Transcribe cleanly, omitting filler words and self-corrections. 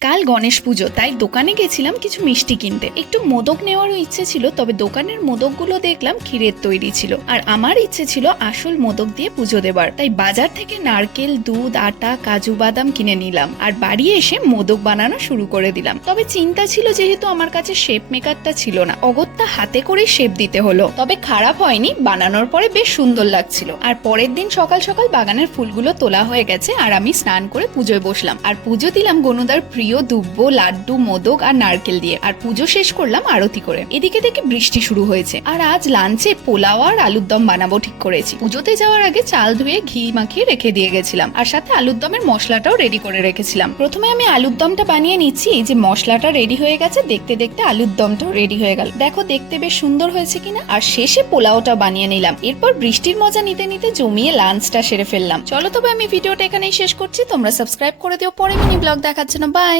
কাল গণেশ পুজো, তাই দোকানে গেছিলাম কিছু মিষ্টি কিনতে। একটু মোদক নেওয়ারও ইচ্ছে ছিল, তবে দোকানের মোদকগুলো দেখলাম ক্ষীরের তৈরি ছিল, আর আমার ইচ্ছে ছিল আসল মোদক দিয়ে পুজো দেবার। তাই বাজার থেকে নারকেল, দুধ, আটা, কাজু বাদাম কিনে নিলাম আর বাড়ি এসে মোদক বানানো শুরু করে দিলাম। তবে চিন্তা ছিল, যেহেতু আমার কাছে শেপ মেকারটা ছিল না, অগত্যা হাতে করে শেপ দিতে হলো। তবে খারাপ হয়নি, বানানোর পরে বেশ সুন্দর লাগছিল। আর পরের দিন সকাল সকাল বাগানের ফুলগুলো তোলা হয়ে গেছে, আর আমি স্নান করে পুজোয় বসলাম আর পুজো দিলাম গনুদার প্রিয় দুব্বো, লাড্ডু, মোদক আর নারকেল দিয়ে। আর পুজো শেষ করলাম আরতি করে। এদিকে থেকে বৃষ্টি শুরু হয়েছে, আর আজ লাঞ্চে পোলাও আর আলুর দম বানাবো ঠিক করেছি। পুজোতে যাওয়ার আগে চাল ধুয়ে ঘি মাখিয়ে রেখে দিয়ে গেছিলাম, আর সাথে আলুর দমের মশলাটাও রেডি করে রেখেছিলাম। প্রথমে আমি আলুর দমটা বানিয়ে নিচ্ছি। এই যে মশলাটা রেডি হয়ে গেছে, দেখতে দেখতে আলুর দমটাও রেডি হয়ে গেল। দেখো দেখতে বেশ সুন্দর হয়েছে কিনা। আর শেষে পোলাওটা বানিয়ে নিলাম। এরপর বৃষ্টির মজা নিতে নিতে জমিয়ে লাঞ্চটা সেরে ফেললাম। চলো তবে আমি ভিডিওটা এখানেই শেষ করছি। তোমরা সাবস্ক্রাইব করে দিও, পরে মিনি ব্লগ দেখার জন্য। বাই।